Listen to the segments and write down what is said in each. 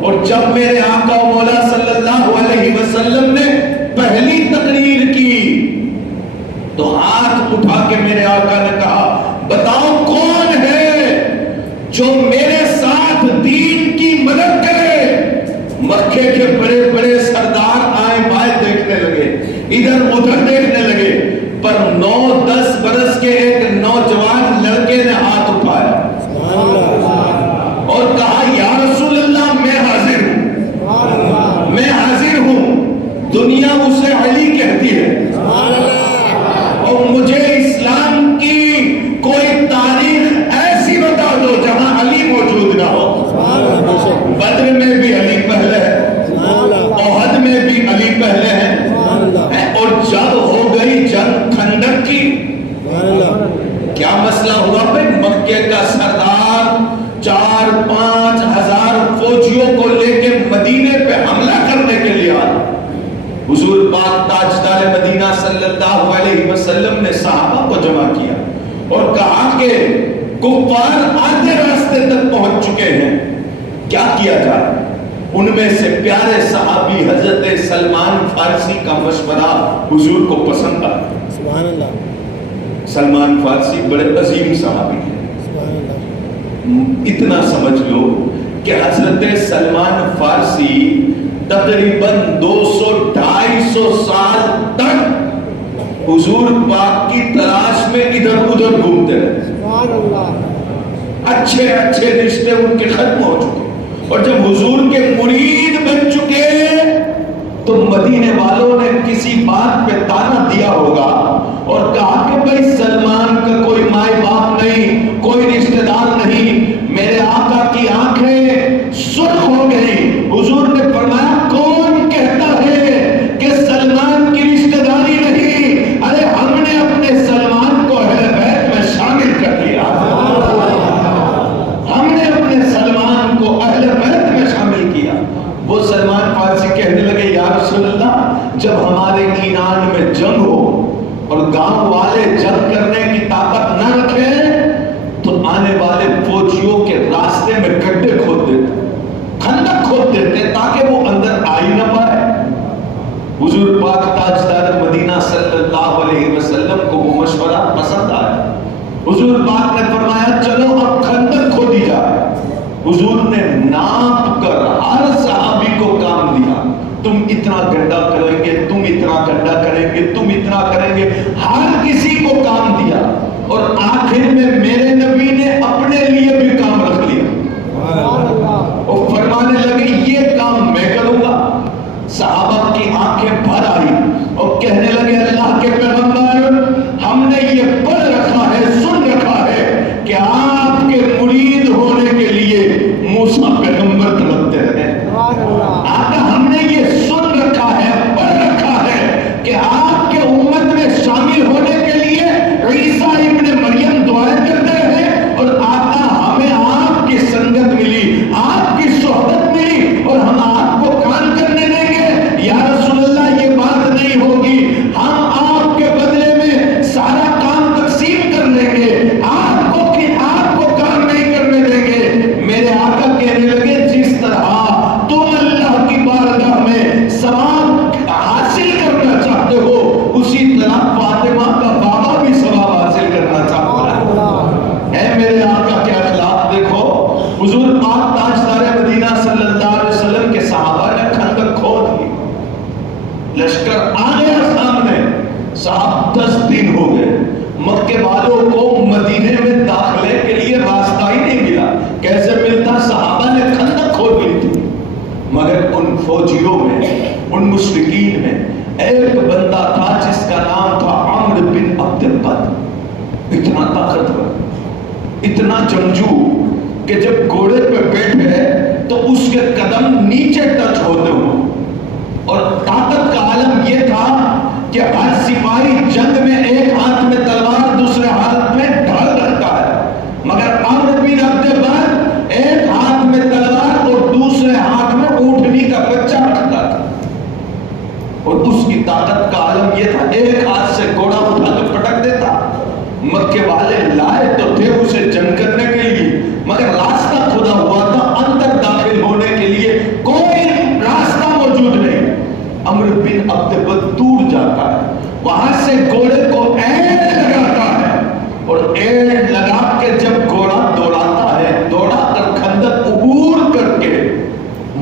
اور جب میرے آقا و مولا صلی اللہ علیہ وسلم نے پہلی تقریر کی تو ہاتھ اٹھا کے میرے آقا نے کہا بتاؤ کون ہے جو میرے ساتھ دین کی مدد کرے؟ مکے کے بڑے بڑے سردار آئیں بائیں دیکھنے لگے، ادھر ادھر دیکھنے لگے، پر 9-10 برس کے ایک نوجوان لڑکے نے ہاتھ اٹھایا اور کہا یا رسول اللہ میں حاضر ہوں، میں حاضر ہوں۔ دنیا اسے علی کہتی ہے اور مجھے اسلام کی کوئی تاریخ ایسی بتا دو جہاں علی موجود نہ ہو۔ بدر میں بھی علی پہلے ہے، احد میں بھی علی پہلے ہیں، اور جب ہو گئی جنگ خندق کی کیا مسئلہ ہوا بھائی؟ مکے کا سردار 4-5 ہزار فوجیوں کو لے کے مدینے پہ حملہ کرنے کے لیے آیا۔ حضور پاک تاجدار مدینہ صلی اللہ علیہ وسلم نے صحابہ کو جمع کیا اور کہا کہ کفار آدھے راستے تک پہنچ چکے ہیں، کیا کیا جائے؟ ان میں سے پیارے صحابی حضرت سلمان فارسی کا مشورہ حضور کو پسند آیا۔ سبحان اللہ۔ سلمان فارسی بڑے عظیم صحابی ہیں۔ اتنا سمجھ لو کہ حضرت سلمان فارسی تقریباً 200-250 سال تک حضور پاک کی تلاش میں ادھر ادھر گھومتے رہے۔ سبحان اللہ۔ اچھے اچھے رشتے ان کے ختم ہو چکے، اور جب حضور کے مرید بن چکے تو مدینے والوں نے کسی بات پہ تانا دیا ہوگا اور کہا کہ بھائی سلمان کا کوئی مائی باپ نہیں، کوئی رشتہ دار نہیں۔ میرے آقا کی آنکھیں سرخ ہو گئی۔ حضور نے فرمایا کون کہتا ہے کہ سلمان کی رشتہ داری نہیں؟ ارے ہم نے اپنے سلمان کو اہل بیت میں شامل کر لیا، ہم نے اپنے سلمان کو اہل بیت میں شامل کیا۔ وہ سلمان فارسی کہنے لگے یا رسول اللہ جب ہمارے ایران میں جنگ ہو اور گاؤں والے جنگ کرنے کی طاقت نہ رکھیں تو آنے والے فوجیوں کے راستے میں گڈھے کھود دیتے، خندق کھود دیتے تاکہ وہ اندر آ ہی نہ پائے۔ حضور پاک تاجدار مدینہ صلی اللہ علیہ وسلم کو وہ مشورہ پسند آیا۔ حضور پاک نے فرمایا چلو اب خندق کھودی جائے۔ حضور نے ناپ کر ہر صحابی کو کام دیا، تم اتنا گڈھا کریں گے، تم اتنا گڈھا کریں گے، تم اتنا کریں گے، ہر کسی کو کام دیا، اور آخر میں میرے نبی نے اپنے لیے بھی کام رکھ لیا اور فرمانے لگے یہ کام میں کروں گا۔ صحابہ کی آنکھیں بھر آئی اور کہنے لگے اللہ کے پیغمبر ہم نے یہ پڑھ رکھا ہے، سن رکھا ہے کہ آپ کے مرید ہونے کے لیے موسیٰ پیغمبر تڑپتے رہے۔ آقا ہم نے یہ سن رکھا ہے، پڑھ رکھا ہے کہ آپ کے امت میں شامل ہونے کے لیے عیسیٰ ابن مریم دعائیں کرتے رہے، اور آقا ہمیں آپ کی سنگت ملی، آپ کی صحبت ملی، اور ہم آپ کو کام کرنے دیں گے؟ یا رسول اللہ یہ بات نہیں ہوگی، ہم آپ کے بدلے میں سارا کام تقسیم کر لیں گے، آپ کو کام نہیں کرنے دیں گے۔ میرے آقا کہنے لگے جس طرح تم اللہ کی بارگاہ میں ثواب حاصل کرنا چاہتے ہو اسی طرح فاطمہ کا بابا بھی ثواب حاصل کرنا چاہتا ہے۔ اے میرے آقا کے اخلاق دیکھو۔ حضور پاک تاجدار مدینہ صلی اللہ علیہ وسلم کے صحابہ نے خندق کھود لی، لشکر آ گیا سامنے، صاحب 10 دن ہو گئے، مکے والوں کو مدینے میں داخلے کے لیے راستہ ہی نہیں ملا۔ کیسے ملتا؟ صحابہ نے خندق کھود لی تھی، مگر ان فوجیوں میں، ان مشرکین میں ایک بندہ تھا جس کا نام تھا عمرو بن عبد القد، اتنا طاقتور، اتنا جنگجو کہ جب گھوڑے پہ بیٹھے تو اس کے قدم نیچے ٹچ ہوتے ہوں، اور طاقت کا عالم یہ تھا کہ ہر سپاہی جنگ میں ایک ہاتھ میں تلوار دوسرے ہاتھ میں ڈھال رکھتا ہے، مگر عمرو بن عبد القد ایک ہاتھ میں تلوار اور دوسرے ہاتھ میں اونٹنی کا بچہ رکھتا تھا، اور اس کی طاقت کا عالم یہ تھا ایک ہاتھ سے گھوڑا اٹھا کے پٹک دیتا۔ مکے والے لائے تو تھے اسے جنگ کرنے کے لیے، مگر راستہ کھدا ہوا تھا اندر داخل ہونے کے لیے وہاں سے گھوڑے کو اینڈ لگاتا ہے اور اینڈ لگا کے جب گھوڑا دوڑاتا ہے دوڑا کر خندق عبور کر کے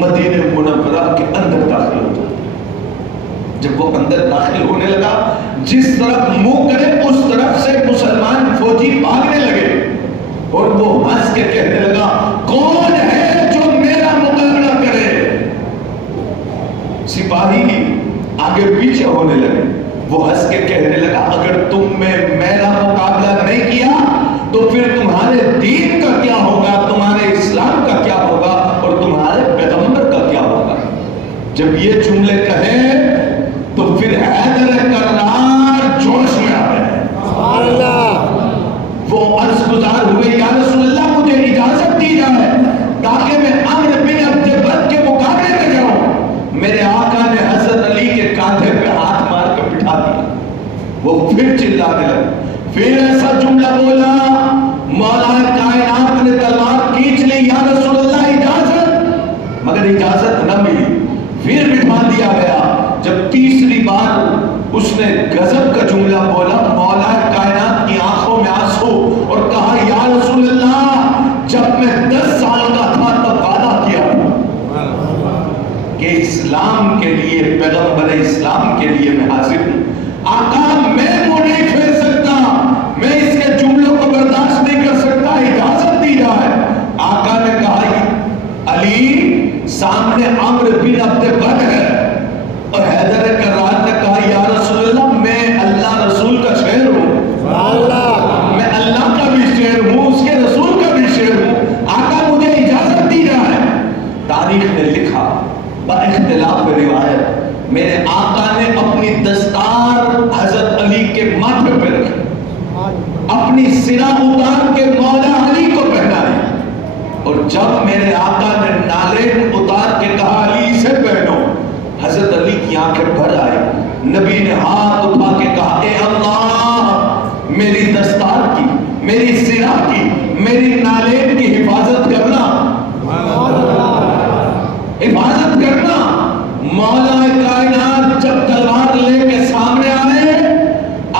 مدینہ منورہ کے اندر داخل ہو جاتا ہے۔ جب وہ اندر داخل ہونے لگا جس طرف منہ کرے اس طرف سے مسلمان فوجی بھاگنے لگے اور وہ ہنس کے کہنے لگا کون ہے جو میرا مقابلہ کرے؟ سپاہی آگے پیچھے ہونے لگے۔ وہ ہنس کے کہنے لگا اگر تم میں میرا مقابلہ نہیں کیا تو پھر تمہارے دین کا کیا ہوگا، تمہارے اسلام کا کیا ہوگا اور تمہارے پیغمبر کا کیا ہوگا؟ جب یہ جملے کہے تو پھر حیدر کرار جوش میں آ گئے۔ سبحان اللہ۔ وہ عرض گزار ہوئے یا رسول اللہ مجھے اجازت دی جائے تاکہ میں عمرو بن عبد بد کے مقابلے میں جاؤں۔ میرے آقا نے حضرت علی کے کاندھے پہ ہاتھ مار کے بٹھا دیا۔ وہ پھر چلانے لگے، پھر ایسا جملہ بولا مولا کائنات نے تلوار کھینچ لی یا رسول اللہ اجازت، مگر اجازت نہ ملی۔ پھر بٹھا دیا گیا۔ جب تیسری بار اس نے غضب کا جملہ بولا مولا کائنات کی آنکھوں میں آنسو اور کہا یا رسول اللہ جب میں 10 سال کا تھا تب وعدہ کیا کہ اسلام کے لیے پیغمبر اسلام کے لیے میں حاضر ہوں۔ آقا میں وہ نہیں پھیر سکتا، میں اس کے جملوں کو برداشت نہیں کر سکتا، اجازت دی جائے۔ آقا نے کہا علی سامنے عمرو بن عبد بد ہے، اور حیدر کرار نے کہا یا رسول اللہ میں اللہ رسول کا شعر ہوں، میں اللہ کا بھی شعر ہوں اس کے رسول کا بھی شعر ہوں، آقا مجھے اجازت دی جائے۔ تاریخ نے لکھا با اختلاف روایت میرے آقا نے اپنی دستار حضرت علی کے ماتھے پہ رکھی، اپنی سرہ اتار کے مولا علی کو پہنائی، اور جب میرے آقا نے نالین اتار کے کہا علی سے پہنو، حضرت علی کی آنکھیں بھر آئی۔ نبی نے ہاتھ اٹھا کے کہا اے اللہ میری دستار کی، میری سرہ کی، میری نالین کی حفاظت کرنا، حفاظت کرنا۔ مولا کائنات جب تلوار لے کے سامنے آئے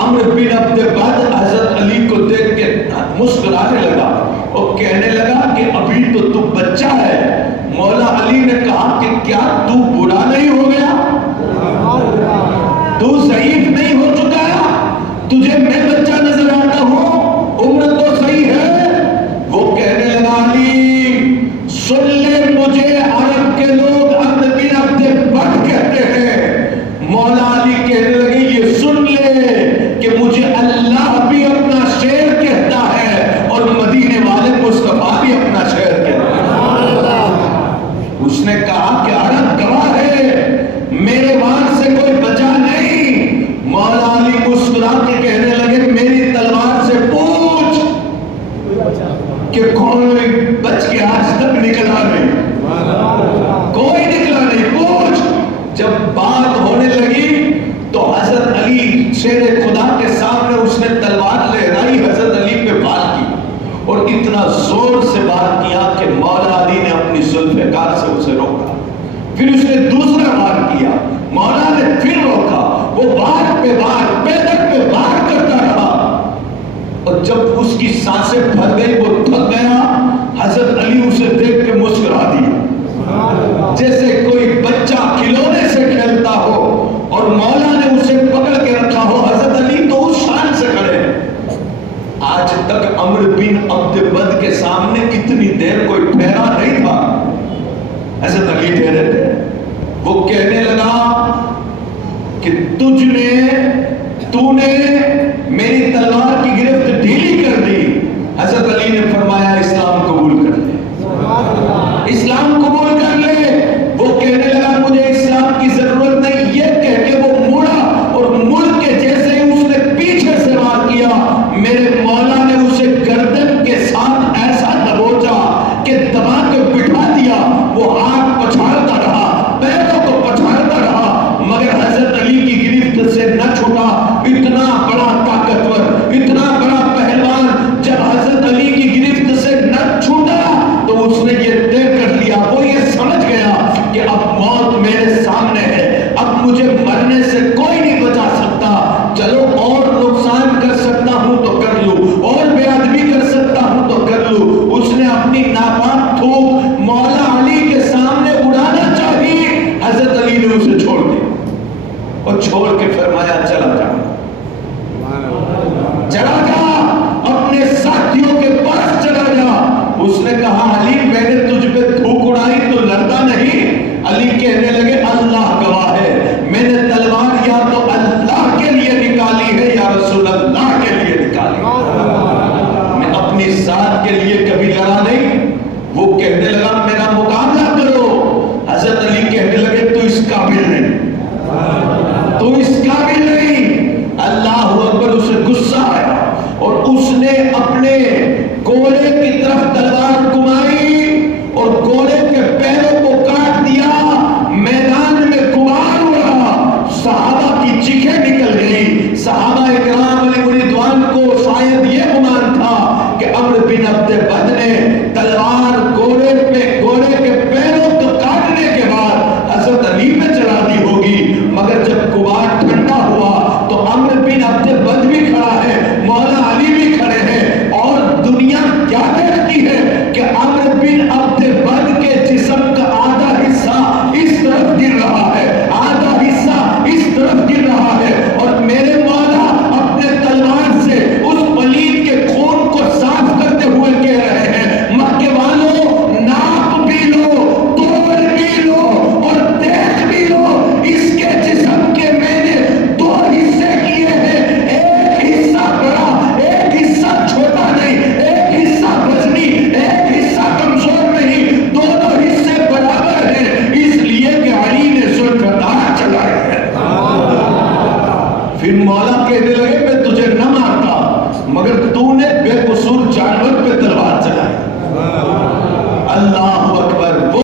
عمرو بن عبد بد حضرت علی کو دیکھ کے مسکرانے لگا اور کہنے لگا کہ ابھی تو بچہ ہے۔ مولا علی نے کہا کہ کیا تو بوڑھا نہیں ہو گیا، تو ضعیف نہیں ہو چکا ہے، تجھے میں بچہ نظر آتا ہوں، عمر تو صحیح ہے۔ وہ کہنے لگا علی سن لے مجھے عرب کے لوگ عمرو بن عبد بد کہتے ہیں۔ مولا علی کہنے لگے یہ سن لے کہ مجھے اللہ بھی اپنا شعر کہتا ہے اور مدینے والے مصطفیٰ بھی اپنا شعر کہتا ہے۔ اس نے کہا کہ عرب گواہ ہے میرے وار سے کوئی بچا نہیں۔ مولا علی مسکرا کے کہنے لگے میری تلوار سے پوچھ کہ کوئی بچ کے آج تک نکلا نہیں، کوئی نکلا نہیں، پوچھ۔ جب بات ہونے لگی تو حضرت علی شیر خدا کے سامنے اس نے تلوار لہرائی، حضرت علی پہ وار کی اور اتنا زور سے وار کیا کہ مولا علی نے اپنی ذوالفقار سے اسے روکا۔ پھر اس نے دوسرا وار کیا، مولا نے پھر روکا، وہ وار پہ وار، پیدر پہ وار کرتا رہا، اور جب اس کی سانسیں بھر گئی وہ تھک گیا، حضرت علی اسے دیکھ کے مسکرا دیا جیسے کوئی بچہ کھلونے سے کھیلتا ہو اور مولا نے اسے پکڑ کے رکھا ہو۔ حضرت علی تو اس شان سے کھڑے ہیں۔ آج تک عمرو بن عبد بد کے سامنے اتنی دیر کوئی ٹھہرا نہیں تھا، حضرت علی ٹھہرے تھے۔ وہ کہنے لگا کہ تو نے میری تلوار کی گرفت ڈھیلی کر دی۔ حضرت علی نے فرمایا اسلام قبول کر لے، اسلام قبول کر لے۔ وہ کہنے لگا مجھے اسلام کی ضرورت نہیں، یہ کہہ کے وہ مڑا اور مڑ کے جیسے ہی اس نے پیچھے سے وار کیا میرے مولا نے اسے گردن کے ساتھ ایسا دبوچا کہ دبا کے بٹھا دیا۔ وہ ہاتھ پچھاڑتا رہا، پیروں کو پچھاڑتا رہا، مگر حضرت علی کی گرفت سے نہ چھوٹا۔ اتنا اور چھوڑ کے فرمایا چلا جا، چلا